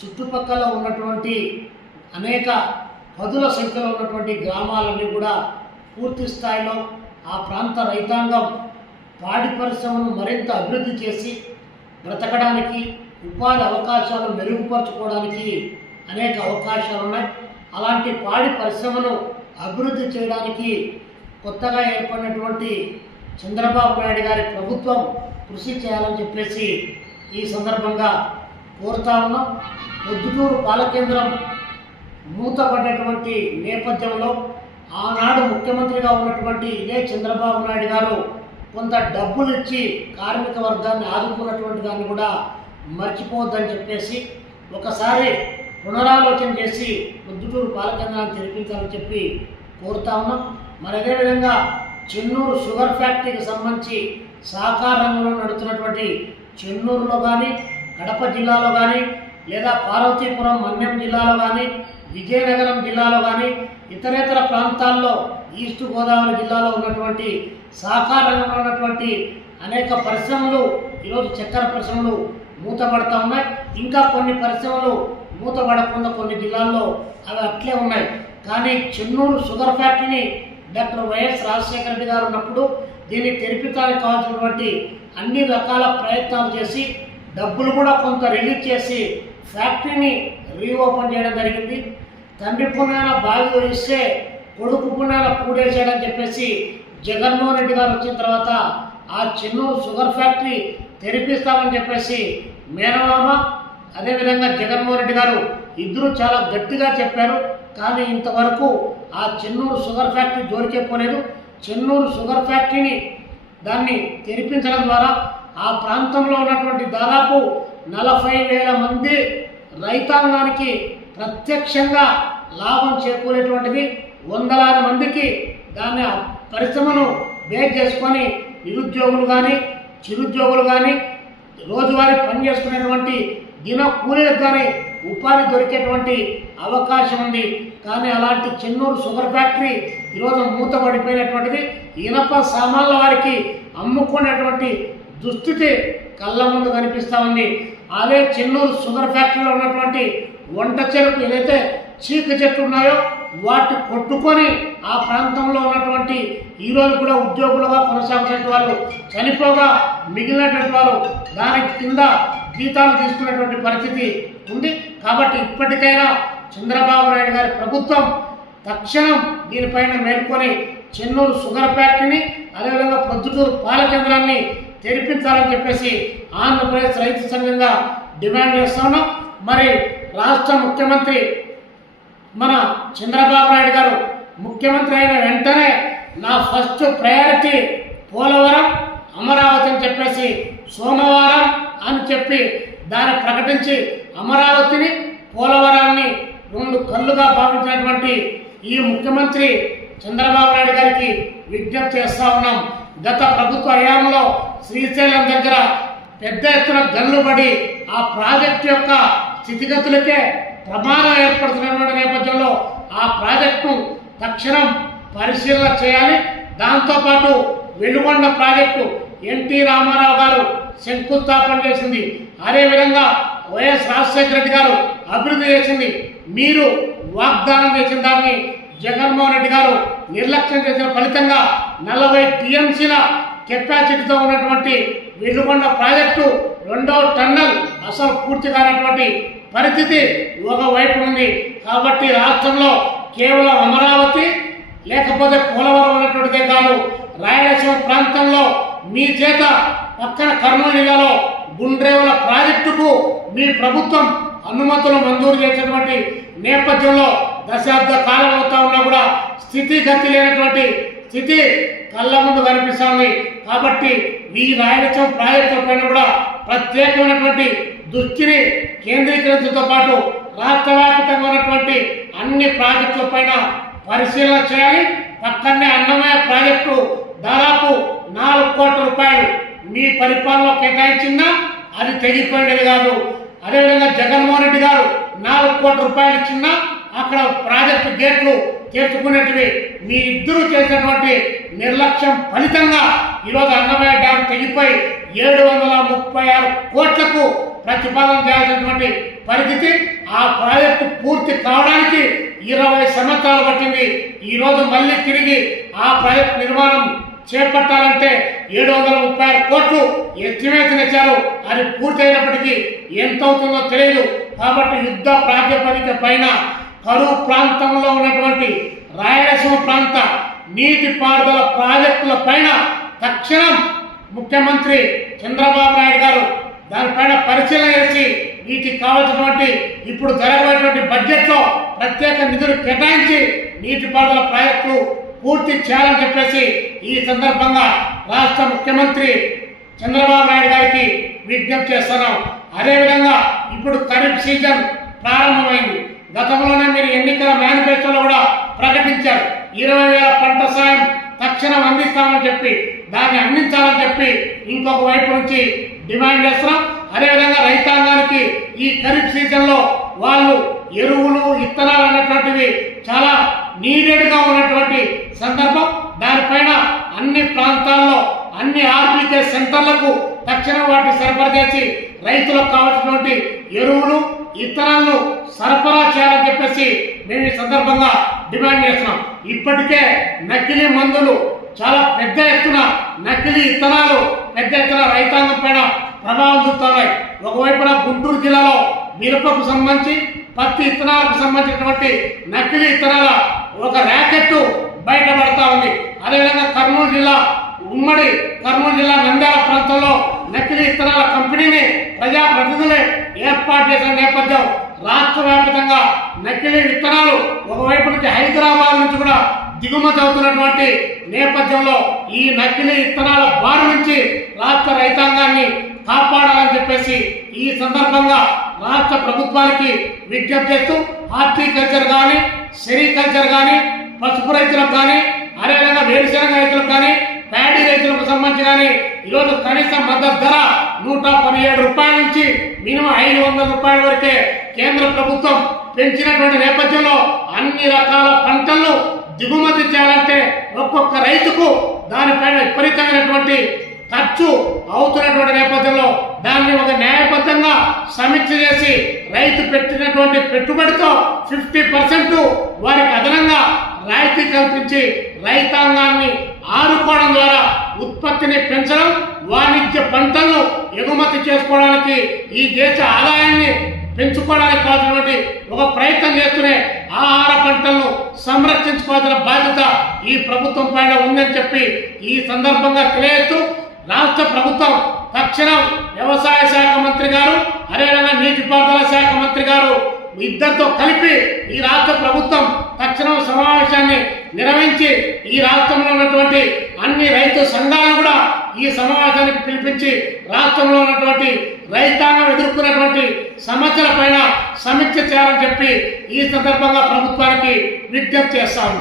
చుట్టుపక్కల ఉన్నటువంటి అనేక పదుల సంఖ్యలో ఉన్నటువంటి గ్రామాలన్నీ కూడా పూర్తి స్థాయిలో ఆ ప్రాంత రైతాంగం పాడి పరిశ్రమను మరింత అభివృద్ధి చేసి బ్రతకడానికి ఉపాధి అవకాశాలు మెరుగుపరచుకోవడానికి అనేక అవకాశాలు ఉన్నాయి. అలాంటి పాడి పరిశ్రమను అభివృద్ధి చేయడానికి కొత్తగా ఏర్పడినటువంటి చంద్రబాబు నాయుడు గారి ప్రభుత్వం కృషి చేయాలని చెప్పేసి ఈ సందర్భంగా కోరుతా ఉన్నాం. పొద్దుటూరు పాలకేంద్రం మూతపడ్డటువంటి నేపథ్యంలో ఆనాడు ముఖ్యమంత్రిగా ఉన్నటువంటి ఇదే చంద్రబాబు నాయుడు గారు కొంత డబ్బులు ఇచ్చి కార్మిక వర్గాన్ని ఆదుకున్నటువంటి దాన్ని కూడా మర్చిపోవద్దని చెప్పేసి ఒకసారి పునరాలోచన చేసి పొద్దుటూరు పాలకేంద్రాన్ని తెరిపించాలని చెప్పి కోరుతా ఉన్నాం. మరి అదేవిధంగా చెన్నూరు షుగర్ ఫ్యాక్టరీకి సంబంధించి సహకార రంగంలో నడుస్తున్నటువంటి చెన్నూరులో కానీ కడప జిల్లాలో కానీ లేదా పార్వతీపురం మన్యం జిల్లాలో కానీ విజయనగరం జిల్లాలో కానీ ఇతరేతర ప్రాంతాల్లో ఈస్ట్ గోదావరి జిల్లాలో ఉన్నటువంటి సహకార రంగంలో ఉన్నటువంటి అనేక పరిశ్రమలు ఈరోజు చక్కెర పరిశ్రమలు మూతపడతా ఉన్నాయి. ఇంకా కొన్ని పరిశ్రమలు మూతపడకుండా కొన్ని జిల్లాల్లో అవి అట్లే ఉన్నాయి. కానీ చెన్నూరు షుగర్ ఫ్యాక్టరీని డాక్టర్ వైఎస్ రాజశేఖర రెడ్డి గారు ఉన్నప్పుడు దీన్ని తెరిపితానికి కావాల్సినటువంటి అన్ని రకాల ప్రయత్నాలు చేసి డబ్బులు కూడా కొంత రిలీజ్ చేసి ఫ్యాక్టరీని రీఓపెన్ చేయడం జరిగింది. తండ్రి పుణ్యాన బావి ఇస్తే కొడుకు పుణ్యాన పూడేసాడని చెప్పేసి జగన్మోహన్ రెడ్డి గారు వచ్చిన తర్వాత ఆ చిన్న షుగర్ ఫ్యాక్టరీ తెరిపిస్తామని చెప్పేసి మేనమామ అదేవిధంగా జగన్మోహన్ రెడ్డి గారు ఇద్దరు చాలా గట్టిగా చెప్పారు. కానీ ఇంతవరకు ఆ చెన్నూరు షుగర్ ఫ్యాక్టరీ జోలికే పోలేదు. చెన్నూరు షుగర్ ఫ్యాక్టరీని దాన్ని తెరిపించడం ద్వారా ఆ ప్రాంతంలో ఉన్నటువంటి దాదాపు నలభై వేల మంది రైతాంగానికి ప్రత్యక్షంగా లాభం చేకూరేటువంటిది. వందలాది మందికి దాన్ని పరిశ్రమను బేస్ చేసుకొని నిరుద్యోగులు కానీ చిరుద్యోగులు కానీ రోజువారీ పని చేసుకునేటువంటి దిన కూలీలకు కానీ ఉపాధి దొరికేటువంటి అవకాశం ఉంది. కానీ అలాంటి చెన్నూరు షుగర్ ఫ్యాక్టరీ ఈరోజు మూతపడిపోయినటువంటిది. ఇనప సామాన్ల వారికి అమ్ముకునేటువంటి దుస్థితి కళ్ళ ముందు కనిపిస్తూ ఉంది. అదే చెన్నూరు షుగర్ ఫ్యాక్టరీలో ఉన్నటువంటి వంట చెరుకు ఏదైతే చీక చెట్లు ఉన్నాయో వాటి కొట్టుకొని ఆ ప్రాంతంలో ఉన్నటువంటి ఈరోజు కూడా ఉద్యోగులుగా కొనసాగుతున్న వాళ్ళు చనిపోగా మిగిలినటువంటి వారు దాని కింద జీతాలు తీసుకునేటువంటి పరిస్థితి ఉంది. కాబట్టి ఇప్పటికైనా చంద్రబాబు నాయుడు గారి ప్రభుత్వం తక్షణం దీనిపైన మేల్కొని చెన్నూరు షుగర్ ఫ్యాక్టరీని అదేవిధంగా ప్రొద్దుటూరు పాల కేంద్రాన్ని తెరిపించాలని చెప్పేసి ఆంధ్రప్రదేశ్ రైతు సంఘంగా డిమాండ్ చేస్తున్నాం మరి రాష్ట్ర ముఖ్యమంత్రి మన చంద్రబాబు నాయుడు గారు ముఖ్యమంత్రి అయిన వెంటనే నా ఫస్ట్ ప్రయారిటీ పోలవరం అమరావతి అని చెప్పేసి సోమవారం అని చెప్పి దాన్ని ప్రకటించి అమరావతిని పోలవరాన్ని రెండు కళ్ళుగా భావించినటువంటి ఈ ముఖ్యమంత్రి చంద్రబాబు నాయుడు గారికి విజ్ఞప్తి చేస్తా ఉన్నాం. గత ప్రభుత్వ హయాంలో శ్రీశైలం దగ్గర పెద్ద ఎత్తున గల్లుబడి ఆ ప్రాజెక్టు యొక్క స్థితిగతులకే ప్రమాదం ఏర్పడుతున్నటువంటి నేపథ్యంలో ఆ ప్రాజెక్టు తక్షణం పరిశీలన చేయాలి. దాంతోపాటు వెలుగొండ ప్రాజెక్టు ఎన్టీ రామారావు గారు శంకుస్థాపన చేసింది. అదేవిధంగా వైఎస్ రాజశేఖర రెడ్డి గారు అభివృద్ధి చేసింది. మీరు వాగ్దానం చేసిన దాన్ని జగన్మోహన్ రెడ్డి గారు నిర్లక్ష్యం చేసిన ఫలితంగా నలభై టీఎంసీల కెపాసిటీతో ఉన్నటువంటి వెలుగొండ ప్రాజెక్టు రెండో టన్నల్ అసలు పూర్తి కానటువంటి పరిస్థితి ఒకవైపు ఉంది. కాబట్టి రాష్ట్రంలో కేవలం అమరావతి లేకపోతే పోలవరం ఉన్నటువంటిదే కాదు రాయలసీమ ప్రాంతంలో మీ చేత పక్కన కర్నూలు జిల్లాలో గుండ్రేవుల ప్రాజెక్టుకు మీ ప్రభుత్వం అనుమతులు మంజూరు చేసినటువంటి నేపథ్యంలో దశాబ్ద కాలం అవుతా ఉన్నా కూడా స్థితిగతి లేనటువంటి స్థితి కళ్ళ ముందు కనిపిస్తుంది. కాబట్టి ఈ రాయలసీమ ప్రాజెక్టుల పైన కూడా ప్రత్యేకమైనటువంటి దృష్టిని కేంద్రీకరించడంతో పాటు రాష్ట్రవ్యాప్తమైనటువంటి అన్ని ప్రాజెక్టుల పైన పరిశీలన చేయాలి. పక్కనే అన్నమయ్య ప్రాజెక్టు దాదాపు నాలుగు కోట్ల రూపాయలు మీ పరిపాలనలో కేటాయించిందా? అది తెగిపోయినది కాదు. అదేవిధంగా జగన్మోహన్ రెడ్డి గారు నాలుగు కోట్ల రూపాయలు ఇచ్చినా అక్కడ ప్రాజెక్టు గేట్లు చేసుకునేటివి మీ ఇద్దరు చేసినటువంటి నిర్లక్ష్యం ఫలితంగా ఈరోజు అన్నమయ్య డ్యాం తెగిపోయి ఏడు వందల ముప్పై ఆరు కోట్లకు ప్రతిపాదన చేయాల్సినటువంటి పరిస్థితి ఆ ప్రాజెక్టు పూర్తి కావడానికి ఇరవై సంవత్సరాలు పట్టింది. ఈరోజు మళ్ళీ తిరిగి ఆ ప్రాజెక్టు నిర్మాణం చేపట్టాలంటే ఏడు వందల ముప్పై ఆరు కోట్లు ఎస్టిమేషన్ ఇచ్చారు. అది పూర్తయినప్పటికీ ఎంత అవుతుందో తెలియదు. కాబట్టి యుద్ధ ప్రాతిపదిక పైన కరువు ప్రాంతంలో ఉన్నటువంటి రాయలసీమ ప్రాంత నీటిపారుదల ప్రాజెక్టుల పైన తక్షణం ముఖ్యమంత్రి చంద్రబాబు నాయుడు గారు దానిపైన పరిశీలన చేసి వీటికి కావాల్సినటువంటి ఇప్పుడు జరగబోయేటువంటి బడ్జెట్లో ప్రత్యేక నిధులు కేటాయించి నీటిపారుదల ప్రాజెక్టులు పూర్తి చేయాలని చెప్పేసి ఈ సందర్భంగా రాష్ట్ర ముఖ్యమంత్రి చంద్రబాబు నాయుడు గారికి విజ్ఞప్తి చేస్తున్నాం. అదేవిధంగా ఇప్పుడు ఖరీఫ్ సీజన్ ప్రారంభమైంది. గతంలోనే మీరు ఎన్నికల మేనిఫెస్టోలో కూడా ప్రకటించారు. ఇరవై వేల పంట సాయం తక్షణం అందిస్తామని చెప్పి దాన్ని అందించాలని చెప్పి ఇంకొక వైపు నుంచి డిమాండ్ చేస్తున్నాం. అదేవిధంగా రైతాంగానికి ఈ ఖరీఫ్ సీజన్లో వాళ్ళు ఎరువులు ఇత్తనాలు అనేటువంటివి చాలా నీడెడ్గా ఉన్నటువంటి సందర్భం. దానిపైన అన్ని ప్రాంతాల్లో అన్ని ఆర్బీకే సెంటర్లకు తక్షణం వాటిని సరఫరా చేసి రైతులకు కావాల్సినటువంటి ఎరువులు ఇత్తనాలను సరఫరా చేయాలని చెప్పేసి మేము ఈ సందర్భంగా డిమాండ్ చేస్తున్నాం. ఇప్పటికే నకిలీ మందులు చాలా పెద్ద ఎత్తున నకిలీ ఇత్తనాలు పెద్ద ఎత్తున రైతాంగం పైన ప్రభావం చూపుతున్నాయి. ఒకవైపున గుంటూరు జిల్లాలో మిరపకు సంబంధించి పత్తి ఇత్తనాలకు సంబంధించినటువంటి నకిలీ ఇత్తనాల ఒక ర్యాకెట్ బయటపడతా ఉంది. అదేవిధంగా కర్నూలు జిల్లా ఉమ్మడి కర్నూలు జిల్లా నంద్యాల ప్రాంతంలో నకిలీ ఇత్తనాల కంపెనీని ప్రజాప్రతినిధులే ఏర్పాటు చేసిన నేపథ్యం రాష్ట్ర వ్యాప్తంగా నకిలీ విత్తనాలు ఒకవైపు నుంచి హైదరాబాద్ నుంచి కూడా దిగుమతి అవుతున్నటువంటి నేపథ్యంలో ఈ నకిలీ విత్తనాల బారి నుంచి రాష్ట్ర రైతాంగాన్ని కాపాడాలని చెప్పేసి ఈ సందర్భంగా రాష్ట్ర ప్రభుత్వానికి విజ్ఞప్తి చేస్తూ హార్టికల్చర్ కానీ సెరికల్చర్ కానీ పసుపు రైతులకు కానీ అదేవిధంగా వేరుశెనగ రైతులకు కానీ ప్యాడీ రైతులకు సంబంధించి కానీ ఈరోజు కనీస మద్దతు ధర నూట పదిహేడు రూపాయల నుంచి మినిమం ఐదు వందల రూపాయల వరకే కేంద్ర ప్రభుత్వం పెంచినటువంటి నేపథ్యంలో అన్ని రకాల పంటలను దిగుమతి చేయాలంటే ఒక్కొక్క రైతుకు దానిపైన విపరీతమైనటువంటి ఖర్చు అవుతున్నటువంటి నేపథ్యంలో దాన్ని ఒక న్యాయబద్ధంగా సమీక్ష చేసి రైతు పెట్టినటువంటి పెట్టుబడితో ఫిఫ్టీ పర్సెంట్ వారికి అదనంగా రాయితీ కల్పించి రైతాంగాన్ని ఆడుకోవడం ద్వారా ఉత్పత్తిని పెంచడం వాణిజ్య పంటలను ఎగుమతి చేసుకోవడానికి ఈ దేశ ఆదాయాన్ని పెంచుకోవడానికి కావాల్సినటువంటి ఒక ప్రయత్నం చేస్తూనే ఆహార పంటలను సంరక్షించుకోవాల్సిన బాధ్యత ఈ ప్రభుత్వం పైన ఉందని చెప్పి ఈ సందర్భంగా తెలియజేస్తూ రాష్ట్ర ప్రభుత్వం తక్షణం వ్యవసాయ శాఖ మంత్రి గారు అదేవిధంగా నీటిపారుదల శాఖ మంత్రి గారు ఇద్దరితో కలిపి ఈ రాష్ట్ర ప్రభుత్వం తక్షణం సమావేశాన్ని నుంచి ఈ రాష్ట్రంలో ఉన్నటువంటి అన్ని రైతు సంఘాలను కూడా ఈ సమావేశానికి పిలిపించి రాష్ట్రంలో ఉన్నటువంటి రైతాంగం ఎదుర్కొన్నటువంటి సమస్యల పైన సమీక్ష చేయాలని చెప్పి ఈ సందర్భంగా ప్రభుత్వానికి విజ్ఞప్తి చేస్తాము.